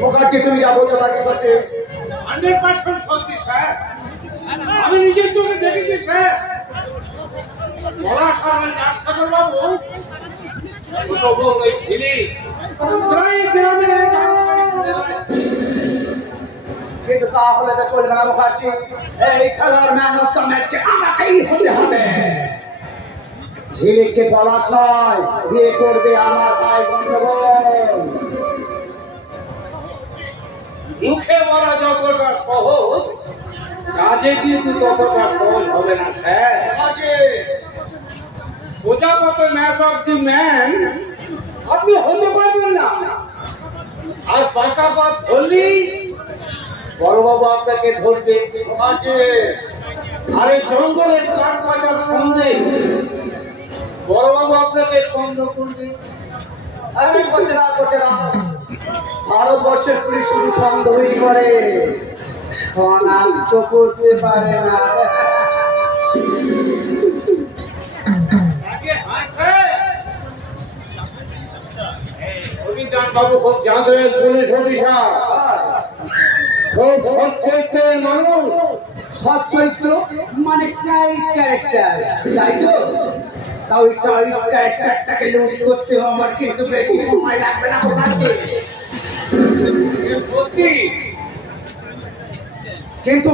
মুখার্জি, তুমি যা বলছো তাকে সত্যি? 100% সত্যি স্যার। আমি নিজের চোখে দেখেছি স্যার। পলাশালের ডাক্তার বাবু ছোট বউ ওই ছেলে প্রায় গ্রামে কিন্তু তাহলে তো চলবে না মুখার্জি। এই খেলার ম্যান অফ দ্য ম্যাচ আমাকেই হতে হবে। ঝিলিককে পলাশ নয়, বিয়ে করবে আমার ভাই গন্ডগোল। মুখে বলা যতটা সহজ, কাজে কিন্তু ততটা সহজ হবে না স্যার। প্রজাপত ম্যাচ অফ দি ম্যান আপনি হতে পারবেন না। আর পাকা পাত ধরলেই বড়বাবু আপনাকে ধরবে। আর এই জঙ্গলের কাঠ পাচার সন্দেহ বড়বাবু আপনাকে সন্দেহ করবে। আরে করতে না করতে না, ভারতবর্ষের পুলিশ শুধু সন্দেহই করে, শনাক্ত করতে পারে না। অভিযান বাবু খুব জানতেন পুলিশ অফিসার, খুব সচ্চরিত্র মানুষ। সচ্চরিত্র মানে টাইট ক্যারেক্টার, তাই তো? তাও ওই টাইট ক্যারেক্টারটাকে লুট করতে আমার কিন্তু বেশি সময় লাগবে না। সত্যি কিন্তু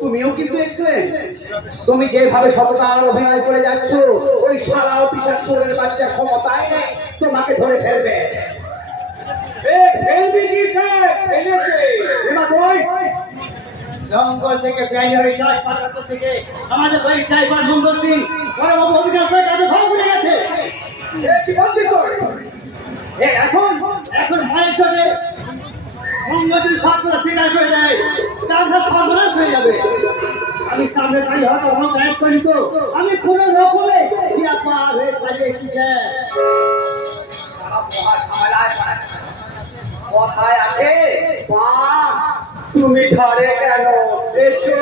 তুমিও কিন্তু এক্সেলেন্ট। তুমি যেভাবে সততার অভিনয় করে যাচ্ছ, ওই সারা অফিসার চোরের বাচ্চা ক্ষমতায় নেই তোমাকে ধরে ফেলবে। ফেলবি কি স্যার? ফেলেছে। এবার বই জঙ্গল থেকে প্যারিয়ারি যায় পাঠাতে থেকে আমাদের ওই ড্রাইভার মঙ্গল সিং বড়বাবু অভিযান করে তাদের ধরে পড়ে গেছে। কি বলছিস তুই? এখন এখন মায়ের চলে মঙ্গল যদি সবগুলো স্বীকার করে দেয়, তার সব সর্বনাশ হয়ে যাবে। আমি সামনে দাঁড়িয়ে হয়তো কোনো ব্যাস করি, তো আমি কোনো রকমে পার হয়ে পালিয়েছি। কথায় আছে তুমি ধরে কেন? এসো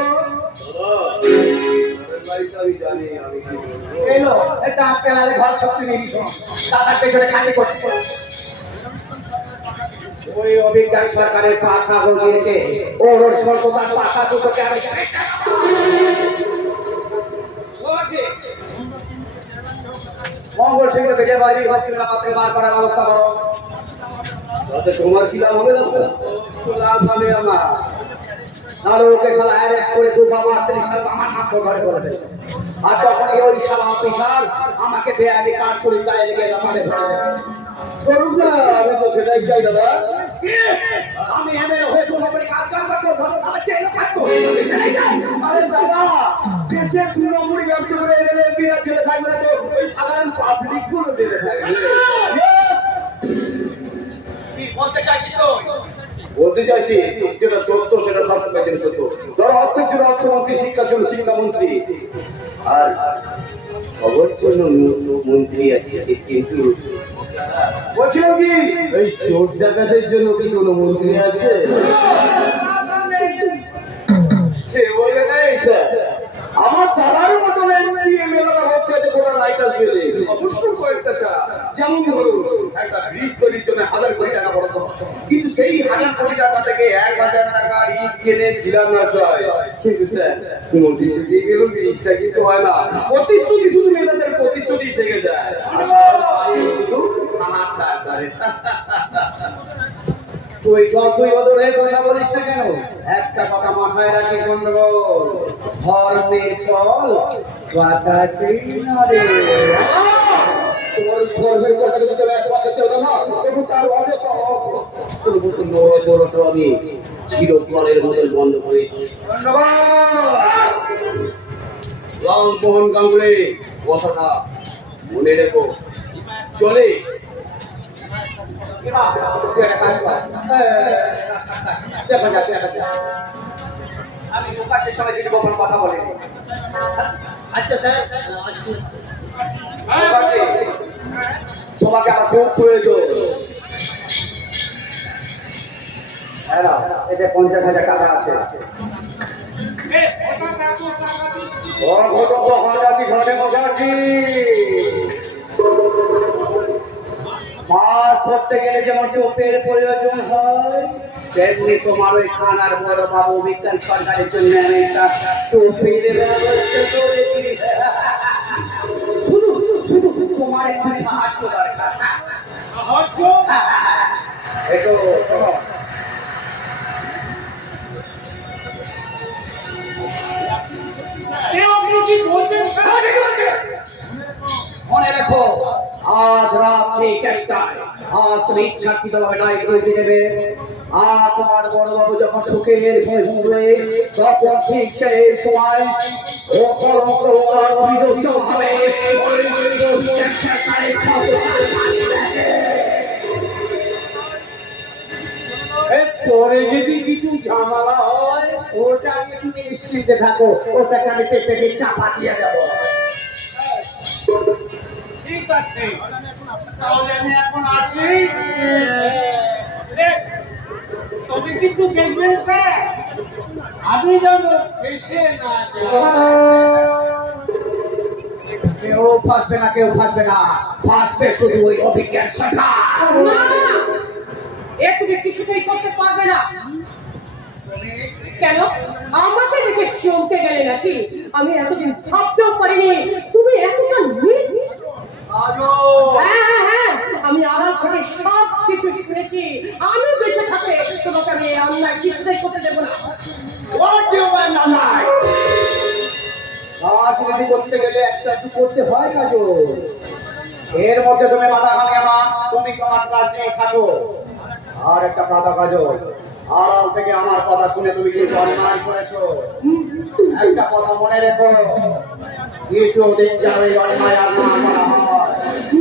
এলো দাঁত পেলালে ঘর শক্তি নেই। দাদার পেছনে খাটি করতে ওই অভিজ্ঞান সরকারের পাখা গজিয়েছে। ওর সর্বদার পাখা দুটোকে আমি মঙ্গল সিংহকে যে বাড়ি ভাবছিল আপনি বার করার ব্যবস্থা করো। তাতে তোমার কি লাভ হবে? লাভ হবে আমার। তাহলে ওকে শালা অ্যারেস্ট করে দুটো মারতে সাল আমার নাম ঘরে করে দেবে। আর তখনই ওই শালা অফিসার আমাকে বেআইনি কাজ করে গায়ে লেগে আমাকে ধরে দেবে। করুন না, আমি তো সেটাই চাই দাদা। আমি এমএলএ হয়ে তোমাকে কাজ করতে ধরো, আমার চেয়ে থাকবো। আরে দাদা, দেশের 2 নম্বরই ব্যবসা করে এমএলএ এমপিরা জেলে থাকবে না, তো ওই সাধারণ পাবলিক গুলো জেলে থাকবে। বলতে চাইছি যেটা সত্য সেটা সবসময় যেটা সত্য। ধরো অধ্যক্ষ ছিল অর্থমন্ত্রী, শিক্ষা ছিল শিক্ষামন্ত্রী, আর খবর জন্য মন্ত্রী আছে। কিন্তু বলছিল কি এই চোর ডাকাতের জন্য কি কোনো মন্ত্রী আছে? বলে নেই স্যার, আমার দাদার মতন এমএলএরা ভর্তি আছে কোনো রাইট আসবে। অবশ্যই কয়েকটা ছাড়া, যেমন ধরুন একটা ব্রিজ তৈরির জন্য 1000 কোটি টাকা বরাদ্দ, কিন্তু সেই 1000 কোটি টাকা থেকে 1000 টাকা ইট কিনে শিলান্যাস হয়। কিন্তু স্যার মন্ত্রী দিয়ে গেল ব্রিজটা কিন্তু হয় না। প্রতিশ্রুতি শুধু নেতাদের প্রতিশ্রুতি থেকে যায়, শুধু তুই যতই বদল হয়ে কথা বলিস না কেন, একটা কথা মাথায় রাখি গন্ডগোল, ধর্মের ফল বাতাসেই নড়ে। তোমার ধর্মের কথা যদি তোর একমাত্র চলবে না, তবু তার অনেক তোর মতো নড়ে আমি চিরকালের মতো বন্ধ করে রামমোহন গাঙ্গুলি কথাটা মনে রেখো। চলে আমি মুখার্জির সঙ্গে যদি কখনো কথা বলি। আচ্ছা স্যার, তোমাকে আমার খুব প্রয়োজন। হ্যাঁ না, এতে 50,000 টাকা আছে। ঘরে মুখার্জি করতে গেলে যেমন টোপের প্রয়োজন হয়, তেমনি তোমার ওই খানার বড় বাবু বিজ্ঞান সরকারের জন্য আমি একটা টোপের ব্যবস্থা করেছি। শুধু শুধু শুধু তোমার এখানে সাহায্য দরকার। সাহায্য? এসো শোনো, এ আপনি কি বলছেন স্যার? মনে রেখো, আজ রাত ঠিক একটায় আজ তুমি ইচ্ছাকৃত ভাবে নাইট ডিউটি দেবে। আর তোমার বড়বাবু যখন সুখের ঘুম ঘুমবে, তখন ঠিক সেই সময় ও বিরক্ত হবে। পরে যদি কিছু ঝামেলা হয়, ওটা নিয়ে তুমি নিশ্চিন্তে থাকো, ওটাকে আমি পেটে চাপা দিয়ে দেবো। ঠিক আছে, তাহলে আমি এখন আসি। তবে কিন্তু দেখবেন স্যার, আমি যেন এসে না কেউ ফাঁসবে না, কেউ ফাঁসবে না, ফাঁসবে শুধু ওই অভিজ্ঞান সরকার। এ তুমি কিছুতেই করতে পারবে না। কেন আমাকে দেখে চমকে গেলে নাকি? আমি এতদিন ভাবতেও পারিনি তুমি এতটা নিচ। হ্যাঁ হ্যাঁ হ্যাঁ, আমি আড়াল থেকে সব কিছু শুনেছি। আমি বেঁচে থাকলে তোমাকে আমি অন্যায় কিছুতেই করতে দেবো না। রাজনীতি করতে গেলে একটা একটু করতে হয় কাজও। এর মধ্যে তুমি মাথা খানি আমার, তুমি তোমার কাজ নিয়ে থাকো। আর একটা কথা কাজও, আড়াল থেকে আমার কথা শুনে তুমি কি অন্যায় করেছো। একটা কথা মনে রেখো, কিছু দিন যাবে অন্যায় আর না করা হয়।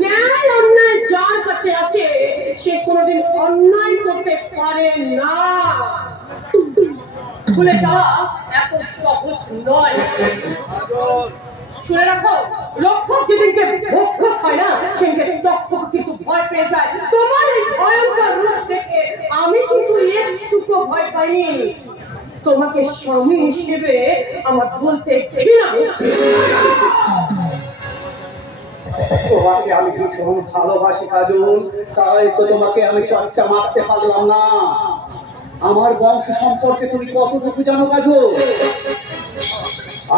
ন্যায় অন্যায় যার কাছে আছে সে কোনোদিন অন্যায় করতে পারে না। ভুলে যাওয়া এত সহজ নয়। শুনে রাখো, রক্ষক যেদিনকে ভক্ষক হয় না, সেদিনকে তক্ষক কিন্তু ভয় পেয়ে যায়। তোমার এই ভয়ঙ্কর রূপ দেখে আমি কিন্তু একটুকু ভয় পাইনি। তোমাকে স্বামী হিসেবে আমার বলতে ঘৃণা হচ্ছে। তোমাকে আমি ভীষণ ভালোবাসি কাজল, তাই তো তোমাকে আমি চর্চা মারতে পারলাম না। আমার বংশ সম্পর্কে তুমি কতটুকু জানো কাজল?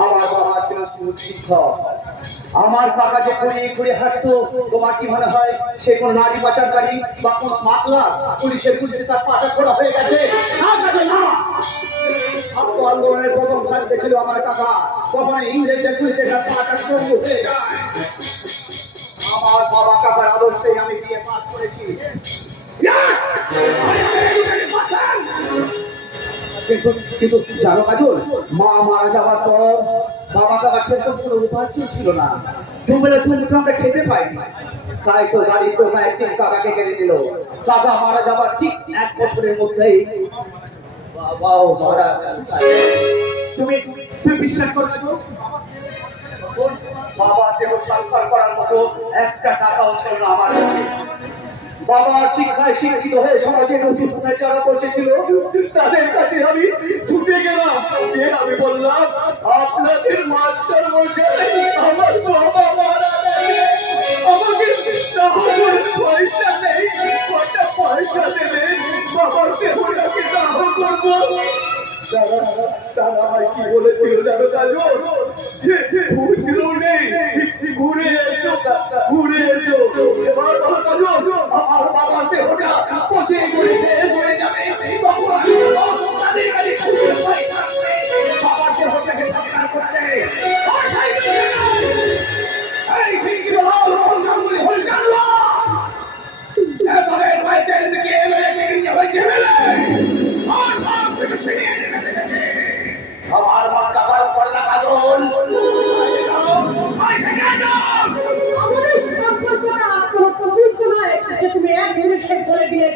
আমার বাবা ছিল স্কুল শিক্ষক। আমার কাকা যে ঘুরিয়ে ঘুরিয়ে হাঁটতো, তোমার কি মনে হয় সে কোন নারী পাচারকারী বা কোন স্মাগলার? পুলিশের গুলিতে তার পাটা খোলা হয়ে গেছে? না কাজল না, ছাত্র আন্দোলনের প্রথম সারিতে ছিল আমার কাকা, কখনো ইংরেজদের গুলিতে তার পাটা পঙ্গু হয়ে যায়। আমার বাবা কাকার আদর্শেই আমি বিয়ে পাস করেছি। কিন্তু কিন্তু জানো কাজল, মা মারা যাওয়ার পর বাবা কাকা সেরকম কোনো উপার্য ছিল না। দুবেলা দুমুঠো আমরা খেতে পাইনি। তাই তো গাড়ির টোকা একদিন কাকাকে কেড়ে নিল। কাকা মারা যাবার ঠিক 1 বছরের মধ্যেই বাবাও মারা গেল। তুমি তুমি বিশ্বাস করবে তো, বাবা দেহ সংস্কার করার মতো একটা টাকাও ছিল না আমার কাছে। বাবার শিক্ষায় শিক্ষিত হয়ে সমাজে নতুন যারা বসেছিল তাদের কাছে আমি ছুটে গেলাম। আমি বললাম, আপনাদের মাস্টার মশাই, আমার বাবা মারা গেছে, আমাকে পয়সা নেই, কটা পয়সা দেবেন, বাবার দেহটাকে দাহ করবো। তারা আমায় কি বলেছিল জানো কাজল? বুঝলো নেই, ঘুরে এসো, ঘুরে এসো। এবার বলো কাজল, আমার বাবার দেহটা পচে গলে শেষ হয়ে যাবে, তখন আমি তাদের কাছে খুঁজে পাই থাকবে বাবার দেহটাকে সাবধান করতে। এই শিক্ষিত লাল রহন গাঙ্গুলি হল জানলো এবারে বাইকের দিকে হয়েছে মেলে আর সব কিছু ছিনিয়ে নিয়ে গেছে। আমার মাথা গরম করে না কাজল, আমাদের সম্পর্কটা কোনো পবিত্র নয় যে তুমি এক নিমিষে বলে দিলে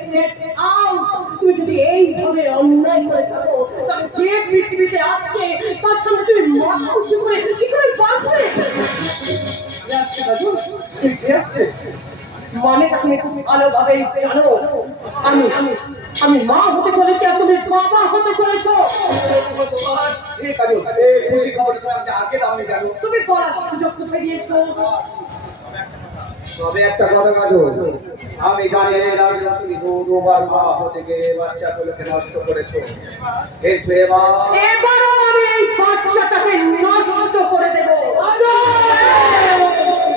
তুমি যদি এইভাবে অন্যায় করে থাকো, তবে যে পৃথিবীতে আসছে তার সঙ্গে তুমি মত খুশি করে কি করে বাঁচবে? মানেটা তুমি খুব ভালোভাবেই জানো। আমি আমি মা হতে চলেছি আর তুমি বাবা হতে চলেছ। খুশি খবর আগে দাও জানো। তুমি বলার সুযোগ কোথায় দিয়েছো? তবে একটা কথা কাজল, আমি জানি তুমি দুবার মা হতে গিয়ে বাচ্চাগুলোকে নষ্ট করেছো, কিন্তু এবারও আমি এই বাচ্চাটাকে নষ্ট করে দেব।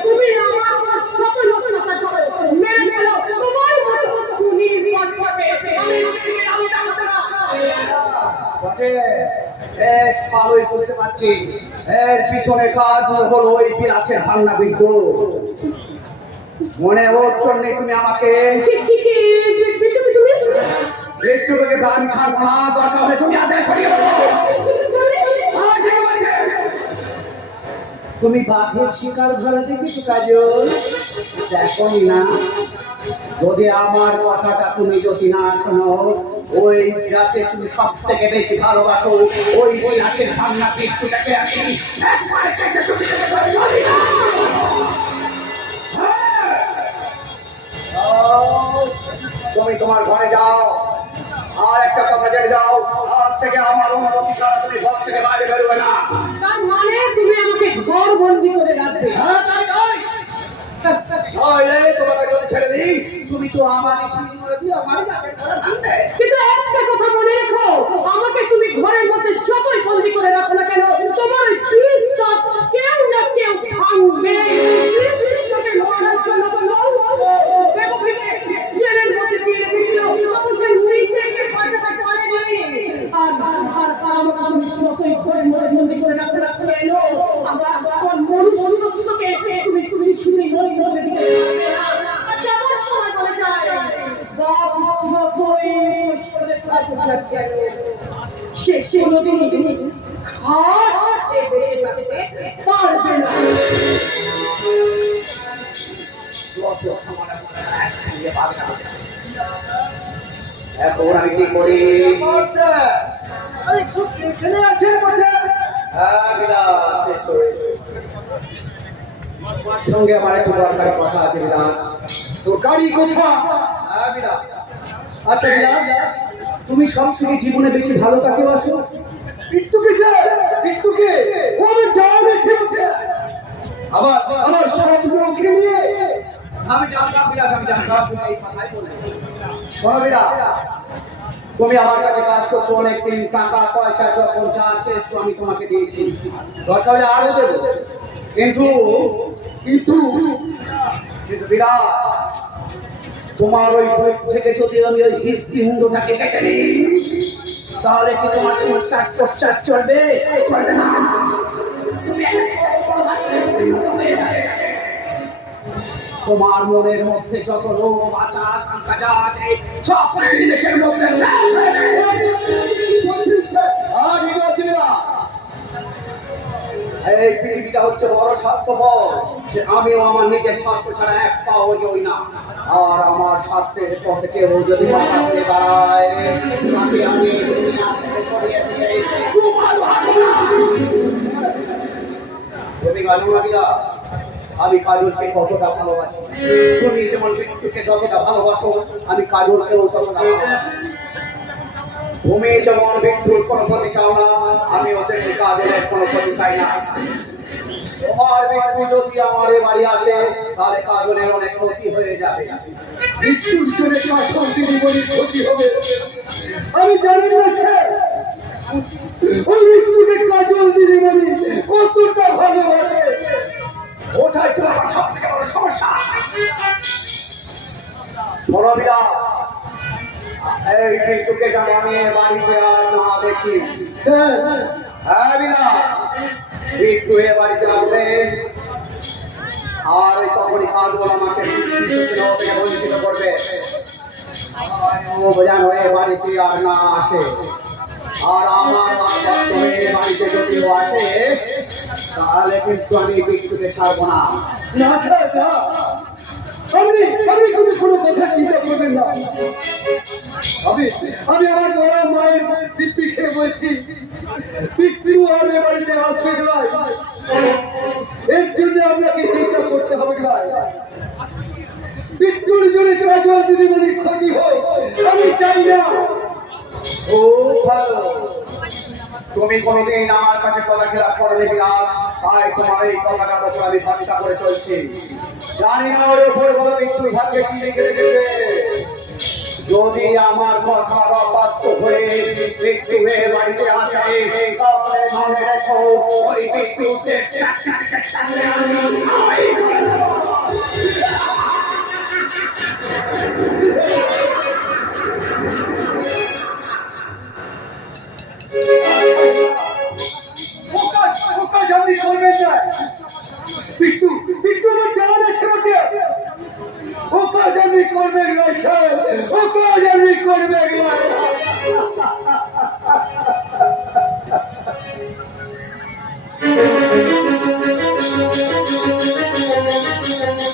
তুমি আমার সব লোকটা করো, মেরে ফেলো, তোমার মতো খুনির বাচ্চাকে আমি দেখাতে না। বটে, বেশ ভালোই বুঝতে পারছি এর পিছনে কাজ হলো ওই বিলাসের ভাঙনা বিদ্যুৎ। মনে হচ্ছে নেই তুমি আমাকে একটুকে গান ছাড়বো না, দরকার হলে তুমি আদেশ সরিয়ে বলো। তুমি বাঘের শিকার ধরেছে কিছু কাজল দেখনি না? যদি আমার কথাটা তুমি যদি না শোনো, ওই বিরাটে তুমি সব থেকে বেশি ভালোবাসো, ওই বিরাটের ভাঙনা পিঠটাকে আমি একবারে কেটে তুমি চলি না। তুমি তোমার ঘরে যাও, আর একটা কথা জেনে যাও, আজ থেকে আমার অনুমতি ছাড়া তুমি ঘর থেকে বাইরে বেরোবে না। তার মানে তুমি আমাকে ঘর বন্দি করে রাখবে? হ্যাঁ, তাই তাই। তোমাকে যদি ছেড়ে দিই, তুমি তো আমারই শুরু করে দিও, আমারই যাকে ঘরে ভাঙবে। কিন্তু একটা কথা মনে রেখো, আমাকে তুমি ঘরের মধ্যে যতই বন্দি করে রাখো না কেন, তোমার ওই বিশ্বাস কেউ না কেউ ভাঙবে। বিশ্বাসকে মারার জন্য দেবকীকে জেলের মধ্যে দিয়ে রেখেছিল, তবু সে নিজেকে বাঁচাতে পারেনি। আর আমাকে তুমি যতই ঘরের মধ্যে বন্দি করে রাখো না কেন, আমার মনুষ্যত্বকে তুমি শুনে মনে মনে দিতে পারবে না। আর যাবার সময় বলে যায়, বাপ যতই কষ্টে থাকুক না কেন, সে কোনোদিনই খাটে বেঁচে থাকতে পারবে না। এখন আমি কি করি? আরে খুব এখানে আছেন বটে। হ্যাঁ বিলাস, এসো, এসো। তোমার সঙ্গে আমার একটু দরকারি কথা আছে বিলাস। তো গাড়ি কোথা? হ্যাঁ বিলাস। আচ্ছা বিলাস, তুমি সব থেকে জীবনে বেশি ভালো কাকে বাসো? বিট্টুকে স্যার, বিট্টুকে ও আমার জানে ছেড়ে আমার সবগুলোকে নিয়ে আমি জানতাম বিলাস, আমি জানতাম তুমি এই কথাই বলে। শোনো বিলাস, তুমি আমার কাছে কাজ করছো অনেকদিন, টাকা পয়সা যখন যা চেয়েছো আমি তোমাকে দিয়েছি, দরকার হলে আরো দেবো। কিন্তু কিন্তু কিন্তু বিলাস, তোমার ওই বই থেকে যদি আমি ওই হৃদপিণ্ডটাকে কেটে নিই, তাহলে কি তোমার সমস্যার প্রশ্বাস চলবে? চলবে না। তুমি তোমার মনের মধ্যে যত লোভ আশা আকাঙ্ক্ষা যা আছে সব পৃথিবীর মধ্যে শেষ হয়ে যাবে। আর কি বলছি না? এই পৃথিবীটা হচ্ছে বড় স্বার্থপর, যে আমিও আমার নিজের স্বার্থ ছাড়া এক পাও এগোই না। আর আমার স্বার্থের পথে কেউ যদি মাথা ঘুরে দাঁড়ায়, তাকে আমি দুনিয়া থেকে সরিয়ে দিয়ে দুপাল হাঁটবো না। তুমি জানো না বিলাস, আমি কাজলকে কতটা ভালোবাসি। তুমি যেমন বিট্টুকে যতটা ভালোবাসো, আমি কাজলকেও ততটা ভালোবাসি। তুমি যেমন বিট্টুর কোনো ক্ষতি চাও না, আমি ওদের কাজলের কোনো ক্ষতি চাই না। তোমার বিট্টু যদি আমার এ বাড়ি আসে, তাহলে কাজলের অনেক ক্ষতি হয়ে যাবে। বিট্টুর জন্য কাজল দিদিমণির ক্ষতি হবে আমি জানি না স্যার। ওই বিট্টুকে কাজল দিদিমণি কতটা ভালোবাসে, ওটাই তো আমার সব থেকে বড় সমস্যা। শোনো বিলাস, এই বিট্টুকে যেন আমি এ বাড়িতে আর না দেখি। স্যার হ্যাঁ বিলাস, বিট্টু এ বাড়িতে আসবে, আর ওই তখনই কাজল আমাকে থেকে বঞ্চিত করবে। ও যেন এ বাড়িতে আর না আসে। আর আমার বাড়িতে যদি ও আসে, তাহলে কিন্তু আমি বিট্টুকে ছাড়বো না। না স্যার না, আপনি কোনো কথা চিন্তা করবেন না। আমি আমার বড় মায়ের দিব্যি খেয়ে বলছি, বিট্টু আর এ বাড়িতে আসবে না। এর জন্য আপনাকে চিন্তা করতে হবে না। বিট্টুর জন্য কাজল দিদিমণির ক্ষতি হোক আমি চাই না। ও ভালো, তুমি কোনোদিন আমার কাছে কথা খেলা করলে বিলাস, তাই তোমার এই কথাটার উপর আমি ভরসা করে চলছি। জানি না ওর উপর বড় মৃত্যুর ভাগ্যে কি লিখে রেখেছে। যদি আমার কথা অবাধ্য হয়ে মৃত্যু হয়ে বাড়িতে আসে তাহলে মনে রেখো ওই মৃত্যুতে কাজ আপনি করবেন না। বিট্টু বিট্টু আমার জানা আছে বটে, ও কাজ আপনি করবেন না স্যার, ও কাজ আপনি করবেন না।